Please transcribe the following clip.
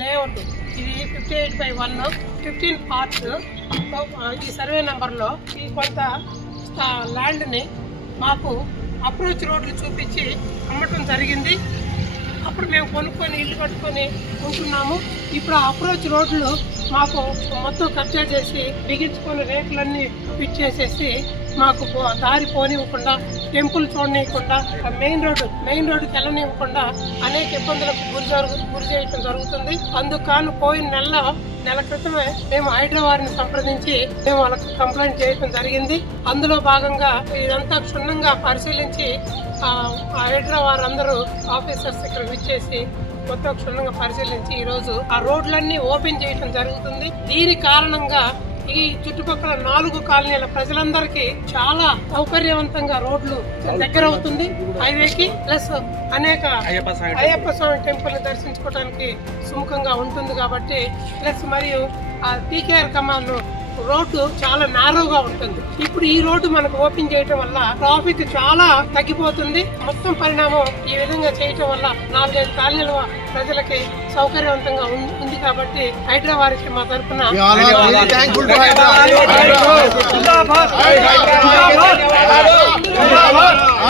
Layout ఇది 58/1 15 parts. ఈ survey నెంబర్లో ఈ కొంత ల్యాండ్ని మాకు అప్రోచ్ రోడ్లు చూపించి అమ్మటం జరిగింది. అప్పుడు మేము కొనుక్కొని ఇల్లు కట్టుకొని ఉంటున్నాము. ఇప్పుడు ఆ అప్రోచ్ రోడ్లు మాకు మొత్తం కబ్జా చేసి బిగించుకొని రేకులన్నీ ఫిట్ చేసేసి మాకు దారి పోనివ్వకుండా, టెంపుల్ చూడనివ్వకుండా, మెయిన్ రోడ్డుకి వెళ్ళనివ్వకుండా అనేక ఇబ్బందులకు గురి చేయడం జరుగుతుంది. అందుకు పోయిన నెల క్రితమే మేము హైదరాబాద్ని సంప్రదించి మేము వాళ్ళకి కంప్లైంట్ చేయడం జరిగింది. అందులో భాగంగా ఇదంతా క్షుణ్ణంగా పరిశీలించి హైదరాబాద్ అందరూ ఆఫీసర్స్ ఇక్కడ విచ్చేసి మొత్తం క్షుణ్ణంగా పరిశీలించి ఈ రోజు ఆ రోడ్లన్నీ ఓపెన్ చేయడం జరుగుతుంది. దీని కారణంగా ఈ చుట్టుపక్కల 4 కాలనీల ప్రజలందరికీ చాలా సౌకర్యవంతంగా రోడ్లు దగ్గర అవుతుంది హైవేకి. ప్లస్ అనేక అయ్యప్ప స్వామి టెంపుల్ ని దర్శించుకోవడానికి సుముఖంగా ఉంటుంది కాబట్టి, ప్లస్ మరియు ఆ పీకేఆర్ కమాన్ రోడ్డు చాలా నారోగా ఉంటుంది. ఇప్పుడు ఈ రోడ్డు మనకు ఓపెన్ చేయటం వల్ల ట్రాఫిక్ చాలా తగ్గిపోతుంది. మొత్తం పరిణామం ఈ విధంగా చేయటం వల్ల 4-5 కాలనీల ప్రజలకి సౌకర్యవంతంగా ఉంది కాబట్టి హైదరాబాద్ కి మా తరఫున